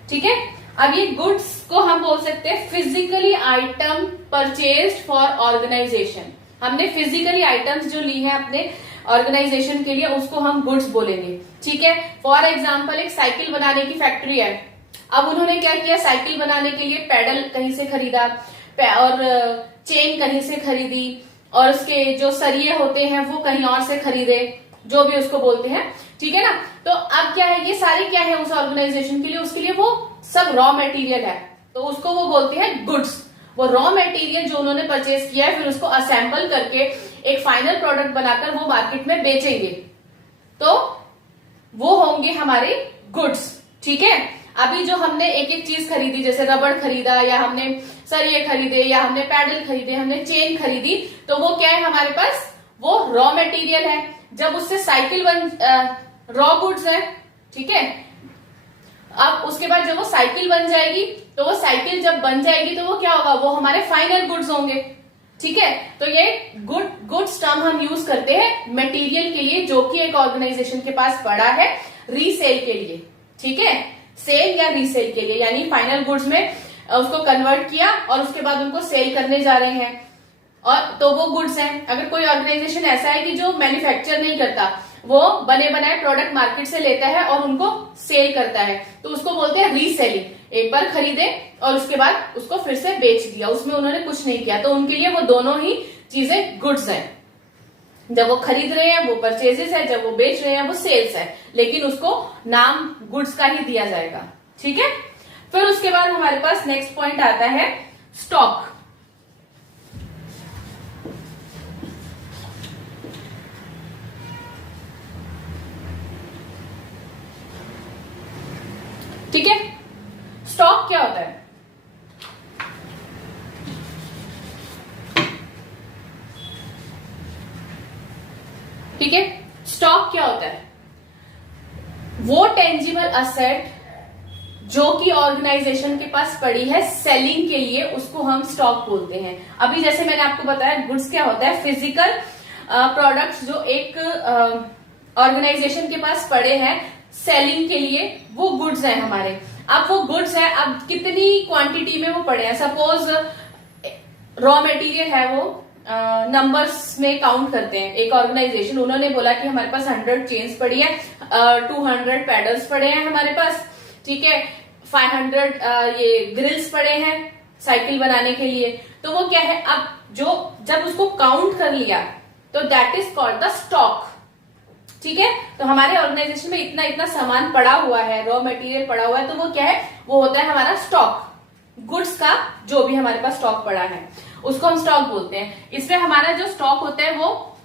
ठीक है, अब ये गुड्स को हम बोल सकते हैं physically item purchased for organisation. हमने फिजिकली आइटम्स जो ली हैं अपने ऑर्गेनाइजेशन के लिए, उसको हम गुड्स बोलेंगे। ठीक है, फॉर एग्जाम्पल एक साइकिल बनाने की फैक्ट्री है। अब उन्होंने क्या किया, साइकिल बनाने के लिए पैडल कहीं से खरीदा और चेन कहीं से खरीदी, और उसके जो सरिये होते हैं वो कहीं और से खरीदे, जो भी उसको बोलते हैं। ठीक है ना, तो अब क्या है, ये सारे क्या है उस ऑर्गेनाइजेशन के लिए, उसके लिए वो सब रॉ मटेरियल है, तो उसको वो बोलते हैं गुड्स। वो रॉ मटेरियल जो उन्होंने परचेज किया है, फिर उसको असेंबल करके एक फाइनल प्रोडक्ट बनाकर वो मार्केट में बेचेंगे, तो वो होंगे हमारे गुड्स। ठीक है, अभी जो हमने एक एक चीज खरीदी, जैसे रबड़ खरीदा, या हमने सरिये खरीदे, या हमने पैडल खरीदे, हमने चेन खरीदी, तो वो क्या है हमारे पास, वो रॉ मटेरियल है। जब उससे साइकिल रॉ गुड्स है। ठीक है, अब उसके बाद जब वो साइकिल बन जाएगी, तो वो साइकिल जब बन जाएगी तो वो क्या होगा, वो हमारे फाइनल गुड्स होंगे। ठीक है, तो ये गुड्स टर्म हम यूज करते हैं मटेरियल के लिए जो कि एक ऑर्गेनाइजेशन के पास पड़ा है रीसेल के लिए। ठीक है, सेल या रीसेल के लिए, यानी फाइनल गुड्स में उसको कन्वर्ट किया और उसके बाद उनको सेल करने जा रहे हैं, और तो वो गुड्स हैं। अगर कोई ऑर्गेनाइजेशन ऐसा है कि जो मैन्युफैक्चर नहीं करता, वो बने बनाए प्रोडक्ट मार्केट से लेता है और उनको सेल करता है, तो उसको बोलते हैं रीसेलिंग। एक बार खरीदे और उसके बाद उसको फिर से बेच दिया, उसमें उन्होंने कुछ नहीं किया, तो उनके लिए वो दोनों ही चीजें गुड्स हैं। जब वो खरीद रहे हैं वो परचेजेस है, जब वो बेच रहे हैं वो सेल्स है, लेकिन उसको नाम गुड्स का ही दिया जाएगा। ठीक है, फिर उसके बाद हमारे पास नेक्स्ट पॉइंट आता है स्टॉक। ठीक है, स्टॉक क्या होता है? ठीक है, स्टॉक क्या होता है? वो टेंजिबल असेट जो कि ऑर्गेनाइजेशन के पास पड़ी है सेलिंग के लिए, उसको हम स्टॉक बोलते हैं। अभी जैसे मैंने आपको बताया, गुड्स क्या होता है, फिजिकल प्रोडक्ट्स जो एक ऑर्गेनाइजेशन के पास पड़े हैं सेलिंग के लिए, वो गुड्स है हमारे। अब वो गुड्स है, अब कितनी क्वांटिटी में वो पड़े हैं, सपोज रॉ मटेरियल है, वो नंबर्स में काउंट करते हैं। एक ऑर्गेनाइजेशन, उन्होंने बोला कि हमारे पास 100 चेन्स पड़ी है, 200 पैडल्स पड़े हैं हमारे पास, ठीक है, 500 ये ग्रिल्स पड़े हैं साइकिल बनाने के लिए, तो वो क्या है, अब जब उसको काउंट कर लिया तो that is called the stock. ठीक है, तो हमारे ऑर्गेनाइजेशन में इतना इतना सामान पड़ा हुआ है, रॉ मटेरियल पड़ा हुआ है, तो वो क्या है, वो होता है हमारा स्टॉक। गुड्स का जो भी हमारे पास स्टॉक पड़ा है उसको हम स्टॉक बोलते हैं। इसमें हमारा जो स्टॉक होता है वो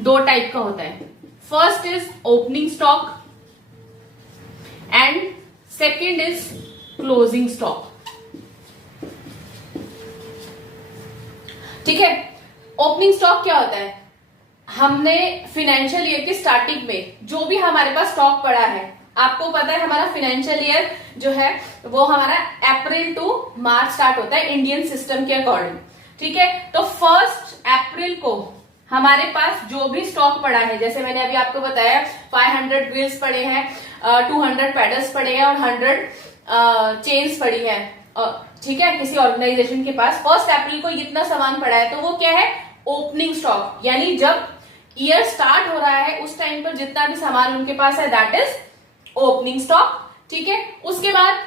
2 टाइप का होता है। First is opening stock and second is closing stock. ठीक है, ओपनिंग स्टॉक क्या होता है, हमने फाइनेंशियल ईयर की स्टार्टिंग में जो भी हमारे पास स्टॉक पड़ा है, आपको पता है हमारा फाइनेंशियल ईयर जो है वो हमारा अप्रैल टू मार्च स्टार्ट होता है इंडियन सिस्टम के अकॉर्डिंग। ठीक है, तो 1 अप्रैल को हमारे पास जो भी स्टॉक पड़ा है, जैसे मैंने अभी आपको बताया 500 व्हील्स पड़े हैं, 200 पैडल्स पड़े हैं और 100 चेन्स पड़ी है, ठीक है, किसी ऑर्गेनाइजेशन के पास 1 अप्रैल को इतना सामान पड़ा है, तो वो क्या है, ओपनिंग स्टॉक। यानी जब ईयर स्टार्ट हो रहा है उस टाइम पर जितना भी सामान उनके पास है दैट इज ओपनिंग स्टॉक। ठीक है, उसके बाद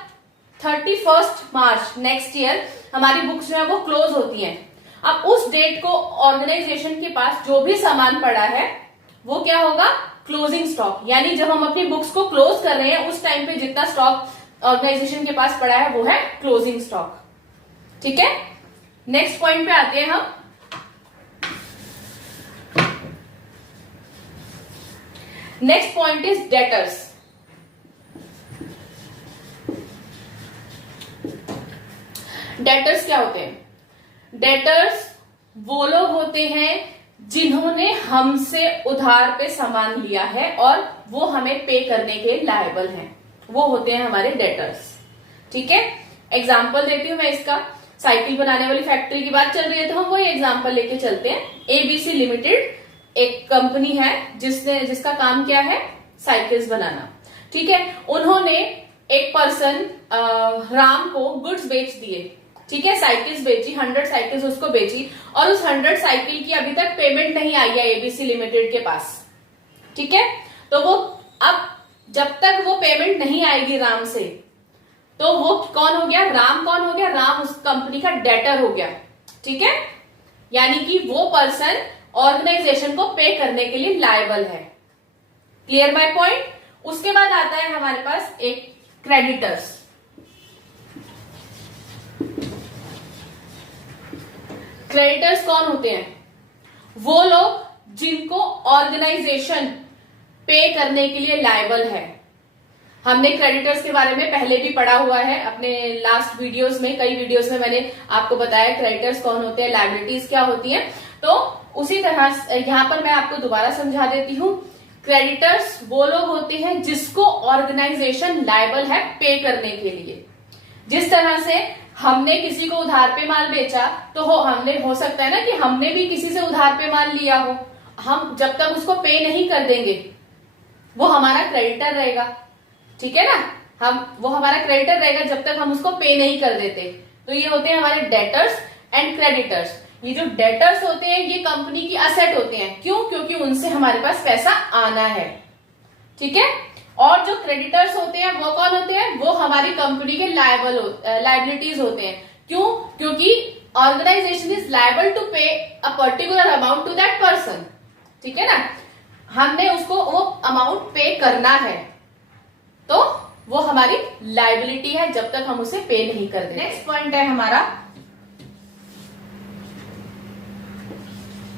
31 मार्च नेक्स्ट ईयर हमारी बुक्स जो है वो क्लोज होती हैं। अब उस डेट को ऑर्गेनाइजेशन के पास जो भी सामान पड़ा है वो क्या होगा, क्लोजिंग स्टॉक। यानी जब हम अपनी बुक्स को क्लोज कर रहे हैं उस टाइम पे जितना स्टॉक ऑर्गेनाइजेशन के पास पड़ा है वो है क्लोजिंग स्टॉक। ठीक है, नेक्स्ट पॉइंट पे आते हैं हम। Next point is debtors. Debtors क्या होते हैं? डेटर्स वो लोग होते हैं जिन्होंने हमसे उधार पे सामान लिया है और वो हमें पे करने के लायबल हैं, वो होते हैं हमारे डेटर्स। ठीक है, एग्जाम्पल देती हूं मैं इसका। साइकिल बनाने वाली फैक्ट्री की बात चल रही है तो हम वही एग्जाम्पल लेके चलते हैं। एबीसी लिमिटेड एक कंपनी है जिसका काम क्या है? साइकिल्स बनाना। ठीक है, उन्होंने एक पर्सन राम को गुड्स बेच दिए। ठीक है, साइकिल्स बेची, 100 साइकिल्स उसको बेची और उस 100 साइकिल की अभी तक पेमेंट नहीं आई है एबीसी लिमिटेड के पास। ठीक है, तो वो अब जब तक वो पेमेंट नहीं आएगी राम से, तो वो कौन हो गया? राम कौन हो गया? राम उस कंपनी का डेटर हो गया। ठीक है, यानी कि वो पर्सन ऑर्गेनाइजेशन को पे करने के लिए लायबल है। Clear my point? उसके बाद आता है हमारे पास एक क्रेडिटर्स। क्रेडिटर्स कौन होते हैं? वो लोग जिनको ऑर्गेनाइजेशन पे करने के लिए लायबल है। हमने क्रेडिटर्स के बारे में पहले भी पढ़ा हुआ है अपने लास्ट वीडियोस में, कई वीडियोस में मैंने आपको बताया क्रेडिटर्स कौन होते हैं, लायबिलिटीज क्या होती हैं। तो उसी तरह यहां पर मैं आपको दोबारा समझा देती हूं। क्रेडिटर्स वो लोग होते हैं जिसको ऑर्गेनाइजेशन लायबल है पे करने के लिए। जिस तरह से हमने किसी को उधार पे माल बेचा तो हमने हो सकता है ना कि हमने भी किसी से उधार पे माल लिया हो, हम जब तक उसको पे नहीं कर देंगे वो हमारा क्रेडिटर रहेगा। ठीक है ना, वो हमारा क्रेडिटर रहेगा जब तक हम उसको पे नहीं कर देते। तो ये होते हैं हमारे डेटर्स एंड क्रेडिटर्स। ये जो डेटर्स होते हैं ये कंपनी की असेट होते हैं। क्यों? क्योंकि उनसे हमारे पास पैसा आना है। ठीक है, और जो क्रेडिटर्स होते हैं वो कौन होते हैं? वो हमारी कंपनी के लायबिलिटीज होते हैं। क्यों? क्योंकि organisation is liable to pay a particular amount to that person. ठीक है ना, हमने उसको वो अमाउंट पे करना है तो वो हमारी लायबिलिटी है जब तक हम उसे पे नहीं कर देते। नेक्स्ट पॉइंट है हमारा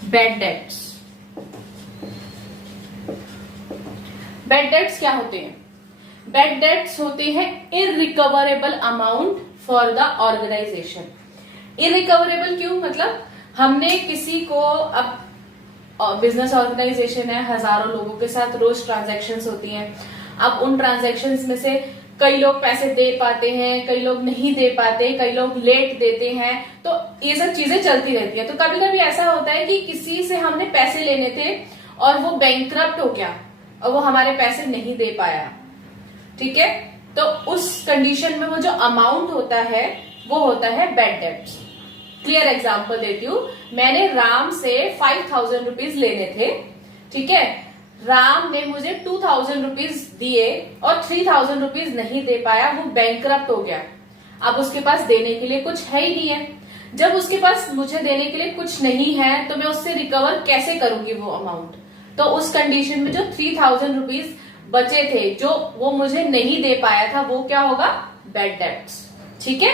बैड डेट्स। बैड डेट्स क्या होते हैं? बैड डेट्स होते हैं irrecoverable amount for the organisation. Irrecoverable क्यों? मतलब हमने किसी को, अब बिजनेस ऑर्गेनाइजेशन है, हजारों लोगों के साथ रोज ट्रांजैक्शंस होती हैं। अब उन ट्रांजैक्शंस में से कई लोग पैसे दे पाते हैं, कई लोग नहीं दे पाते, कई लोग लेट देते हैं, तो ये सब चीजें चलती रहती है। तो कभी कभी ऐसा होता है कि किसी से हमने पैसे लेने थे और वो बैंकक्रप्ट हो गया और वो हमारे पैसे नहीं दे पाया। ठीक है, तो उस कंडीशन में वो जो अमाउंट होता है वो होता है बैड डेट्स। क्लियर एग्जांपल देती हूँ। मैंने राम से 5000 रुपीज लेने थे। ठीक है, राम ने मुझे 2000 रुपीज दिए और 3000 रुपीज नहीं दे पाया, वो बैंकक्रप्ट हो गया। अब उसके पास देने के लिए कुछ है ही नहीं है। जब उसके पास मुझे देने के लिए कुछ नहीं है तो मैं उससे रिकवर कैसे करूंगी वो अमाउंट? तो उस कंडीशन में जो 3000 रुपीज बचे थे जो वो मुझे नहीं दे पाया था वो क्या होगा? Bad debts. ठीक है,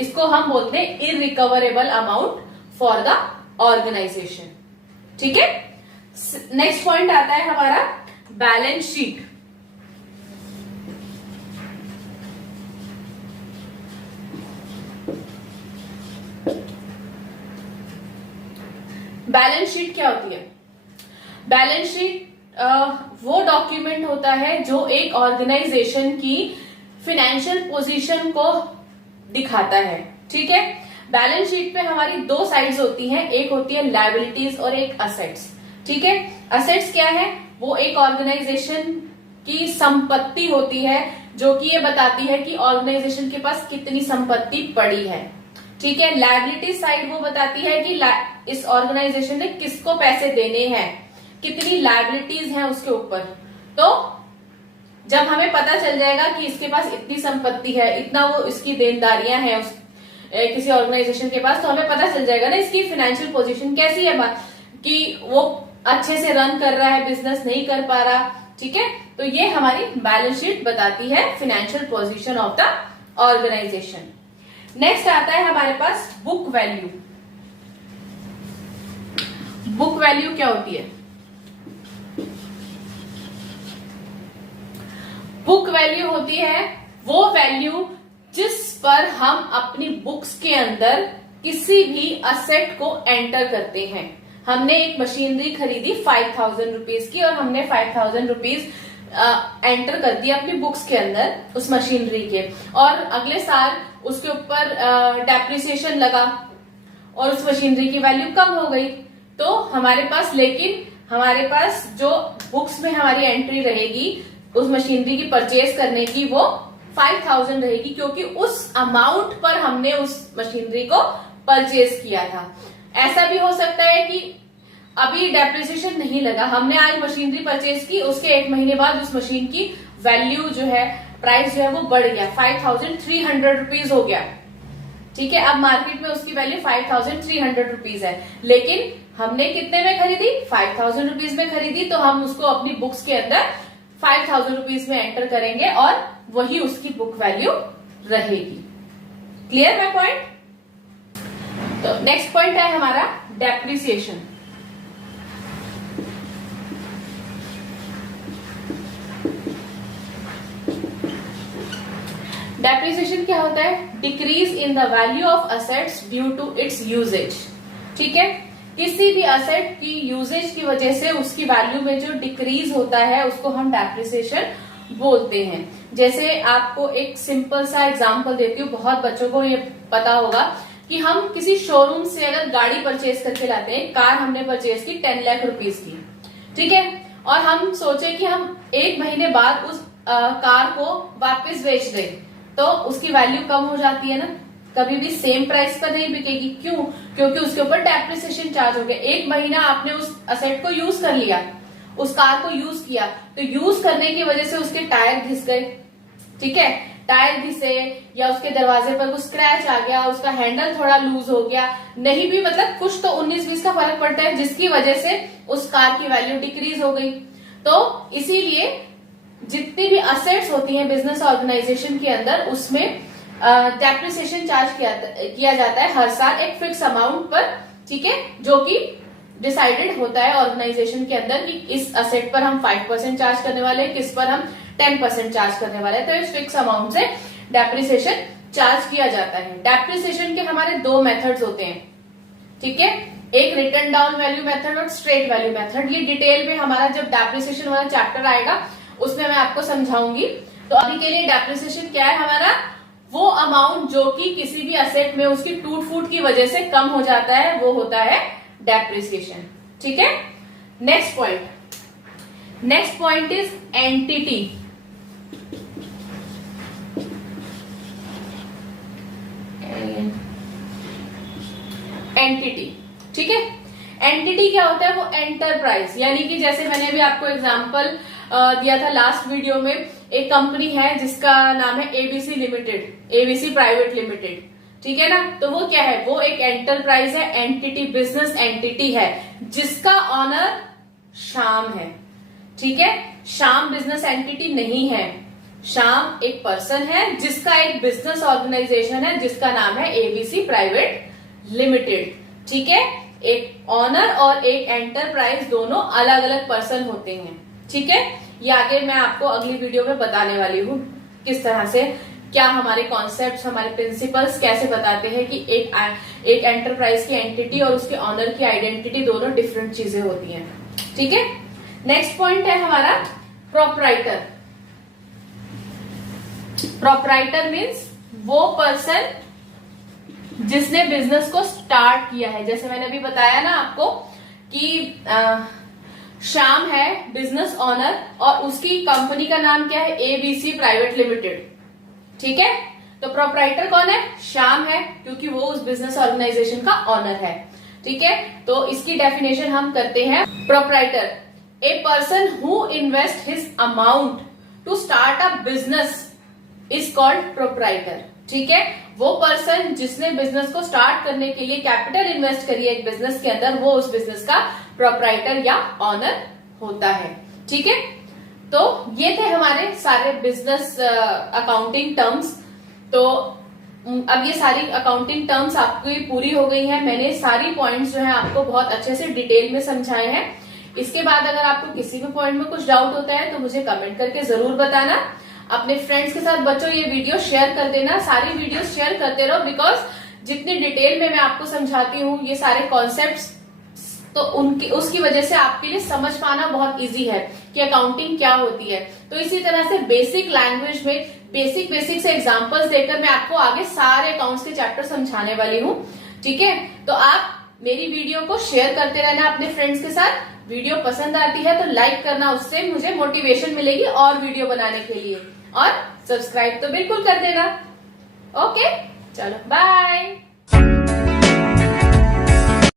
इसको हम बोलते हैं irrecoverable amount for the organisation. ठीक है, नेक्स्ट पॉइंट आता है हमारा बैलेंस शीट। बैलेंस शीट क्या होती है? बैलेंस शीट वो डॉक्यूमेंट होता है जो एक ऑर्गेनाइजेशन की फाइनेंशियल पोजीशन को दिखाता है। ठीक है, बैलेंस शीट पे हमारी दो साइड्स होती हैं, एक होती है लायबिलिटीज और एक असेट्स। ठीक है, असेट्स क्या है? वो एक ऑर्गेनाइजेशन की संपत्ति होती है जो कि ये बताती है कि ऑर्गेनाइजेशन के पास कितनी संपत्ति पड़ी है। ठीक है, लायबिलिटी साइड वो बताती है कि इस ऑर्गेनाइजेशन ने किसको पैसे देने हैं, कितनी लायबिलिटीज हैं उसके ऊपर। तो जब हमें पता चल जाएगा कि इसके पास इतनी संपत्ति है, इतना वो इसकी देनदारियां हैं किसी ऑर्गेनाइजेशन के पास, तो हमें पता चल जाएगा ना इसकी फाइनेंशियल पोजीशन कैसी है, कि वो अच्छे से रन कर रहा है, बिजनेस नहीं कर पा रहा। ठीक है, तो ये हमारी बैलेंस शीट बताती है financial position of the organisation. Next आता है हमारे पास बुक वैल्यू। बुक वैल्यू क्या होती है? बुक वैल्यू होती है वो वैल्यू जिस पर हम अपनी बुक्स के अंदर किसी भी असेट को एंटर करते हैं। हमने एक मशीनरी खरीदी 5000 रुपीज की और हमने 5000 रुपीज एंटर कर दिया अपनी बुक्स के अंदर उस मशीनरी के, और अगले साल उसके ऊपर डेप्रिसिएशन लगा और उस मशीनरी की वैल्यू कम हो गई, तो हमारे पास जो बुक्स में हमारी एंट्री रहेगी उस मशीनरी की परचेज करने की वो 5000 रहेगी, क्योंकि उस अमाउंट पर हमने उस मशीनरी को परचेज किया था। ऐसा भी हो सकता है कि अभी डेप्रिसिएशन नहीं लगा, हमने आज मशीनरी परचेज की, उसके 1 महीने बाद उस मशीन की वैल्यू जो है, प्राइस जो है वो बढ़ गया, 5300 रुपीज हो गया। ठीक है, अब मार्केट में उसकी वैल्यू 5300 रुपीज है, लेकिन हमने कितने में खरीदी, 5000 रुपीज में खरीदी, तो हम उसको अपनी बुक्स के अंदर 5000 रुपीज में एंटर करेंगे और वही उसकी बुक वैल्यू रहेगी। क्लियर है पॉइंट? तो नेक्स्ट पॉइंट है हमारा डेप्रिसिएशन। डेप्रिसिएशन क्या होता है? Decrease in the value of assets due to its usages. ठीक है, किसी भी असेट की यूजेज की वजह से उसकी वैल्यू में जो डिक्रीज होता है उसको हम डेप्रिसिएशन बोलते हैं। जैसे आपको एक सिंपल सा एग्जांपल देती हूँ, बहुत बच्चों को ये पता होगा कि हम किसी शोरूम से अगर गाड़ी परचेज करके लाते हैं, कार हमने परचेज की 10 लाख रुपीज की, ठीक है, और हम सोचे कि हम 1 महीने बाद उस कार को वापस बेच दें, तो उसकी वैल्यू कम हो जाती है ना, कभी भी सेम प्राइस पर नहीं बिकेगी। क्यों? क्योंकि उसके ऊपर डेप्रिसिएशन चार्ज हो गया। 1 महीना आपने उस असेट को यूज कर लिया, उस कार को यूज किया, तो यूज करने की वजह से उसके टायर घिस गए, ठीक है, टायर घिसे या उसके दरवाजे पर कुछ स्क्रैच आ गया, उसका हैंडल थोड़ा लूज हो गया, नहीं भी मतलब कुछ तो 19-20 का फर्क पड़ता है, जिसकी वजह से उस कार की वैल्यू डिक्रीज हो गई। तो इसीलिए जितनी भी असेट्स होती हैं बिजनेस ऑर्गेनाइजेशन के अंदर, उसमें डेप्रिसिएशन चार्ज किया जाता है हर साल एक फिक्स अमाउंट पर, ठीक है, जो कि डिसाइडेड होता है ऑर्गेनाइजेशन के अंदर कि इस असेट पर हम 5% चार्ज करने वाले हैं, किस पर हम 10% चार्ज करने वाले हैं। तो इस फिक्स अमाउंट से डेप्रिसिएशन चार्ज किया जाता है। डेप्रिसिएशन के हमारे 2 मेथड्स होते हैं, ठीक है, एक रिटर्न डाउन वैल्यू मेथड और स्ट्रेट वैल्यू मेथड। ये डिटेल में हमारा जब डेप्रिसिएशन वाला चैप्टर आएगा उसमें मैं आपको समझाऊंगी। तो अभी के लिए डेप्रिसिएशन क्या है हमारा? वो अमाउंट जो कि किसी भी असेट में उसकी टूट फूट की वजह से कम हो जाता है, वो होता है डेप्रिसिएशन। ठीक है, next point is entity. Entity, ठीक है, एंटिटी क्या होता है? वो एंटरप्राइज, यानी कि जैसे मैंने अभी आपको एग्जांपल दिया था लास्ट वीडियो में, एक कंपनी है जिसका नाम है ABC limited, ABC private limited, ठीक है ना। तो वो क्या है? वो एक एंटरप्राइज है, एंटिटी, बिजनेस एंटिटी है, जिसका ऑनर श्याम है, ठीक है। श्याम बिजनेस एंटिटी नहीं है, श्याम एक पर्सन है जिसका एक बिजनेस ऑर्गेनाइजेशन है जिसका नाम है एबीसी प्राइवेट लिमिटेड, ठीक है। एक ऑनर और एक एंटरप्राइज दोनों अलग अलग पर्सन होते हैं, ठीक है। ये आगे मैं आपको अगली वीडियो में बताने वाली हूँ किस तरह से, क्या हमारे कॉन्सेप्ट्स, हमारे प्रिंसिपल्स कैसे बताते हैं कि एक एंटरप्राइज की एंटिटी और उसके ऑनर की आइडेंटिटी दोनों डिफरेंट चीजें होती हैं, ठीक है। नेक्स्ट पॉइंट है हमारा प्रोप्राइटर। प्रोप्राइटर मीन्स वो पर्सन जिसने बिजनेस को स्टार्ट किया है। जैसे मैंने अभी बताया ना आपको कि श्याम है बिजनेस ऑनर और उसकी कंपनी का नाम क्या है? एबीसी प्राइवेट लिमिटेड, ठीक है। तो प्रोप्राइटर कौन है? श्याम है, क्योंकि वो उस बिजनेस ऑर्गेनाइजेशन का ऑनर है, ठीक है। तो इसकी डेफिनेशन हम करते हैं। Proprietor, a person who invest his amount to start a business is called proprietor, ठीक है। वो पर्सन जिसने बिजनेस को स्टार्ट करने के लिए कैपिटल इन्वेस्ट करी है एक बिजनेस के अंदर, वो उस बिजनेस का प्रोप्राइटर या ऑनर होता है, ठीक है। तो ये थे हमारे सारे बिजनेस अकाउंटिंग टर्म्स। तो अब ये सारी अकाउंटिंग टर्म्स आपकी पूरी हो गई हैं। मैंने सारी पॉइंट्स जो है आपको बहुत अच्छे से डिटेल में समझाए हैं। इसके बाद अगर आपको किसी भी पॉइंट में कुछ डाउट होता है तो मुझे कमेंट करके जरूर बताना। अपने फ्रेंड्स के साथ बच्चों ये वीडियो शेयर कर देना, सारी वीडियो शेयर करते रहो, बिकॉज जितनी डिटेल में मैं आपको समझाती हूँ ये सारे कॉन्सेप्ट्स, तो उसकी वजह से आपके लिए समझ पाना बहुत इजी है कि अकाउंटिंग क्या होती है। तो इसी तरह से बेसिक लैंग्वेज में बेसिक से एग्जांपल्स देकर मैं आपको आगे सारे अकाउंट्स के चैप्टर समझाने वाली हूँ। ठीक है, तो आप मेरी वीडियो को शेयर करते रहना अपने फ्रेंड्स के साथ। वीडियो पसंद आती है तो लाइक करना, उससे मुझे मोटिवेशन मिलेगी और वीडियो बनाने के लिए। और सब्सक्राइब तो बिल्कुल कर देना। ओके, चलो बाय।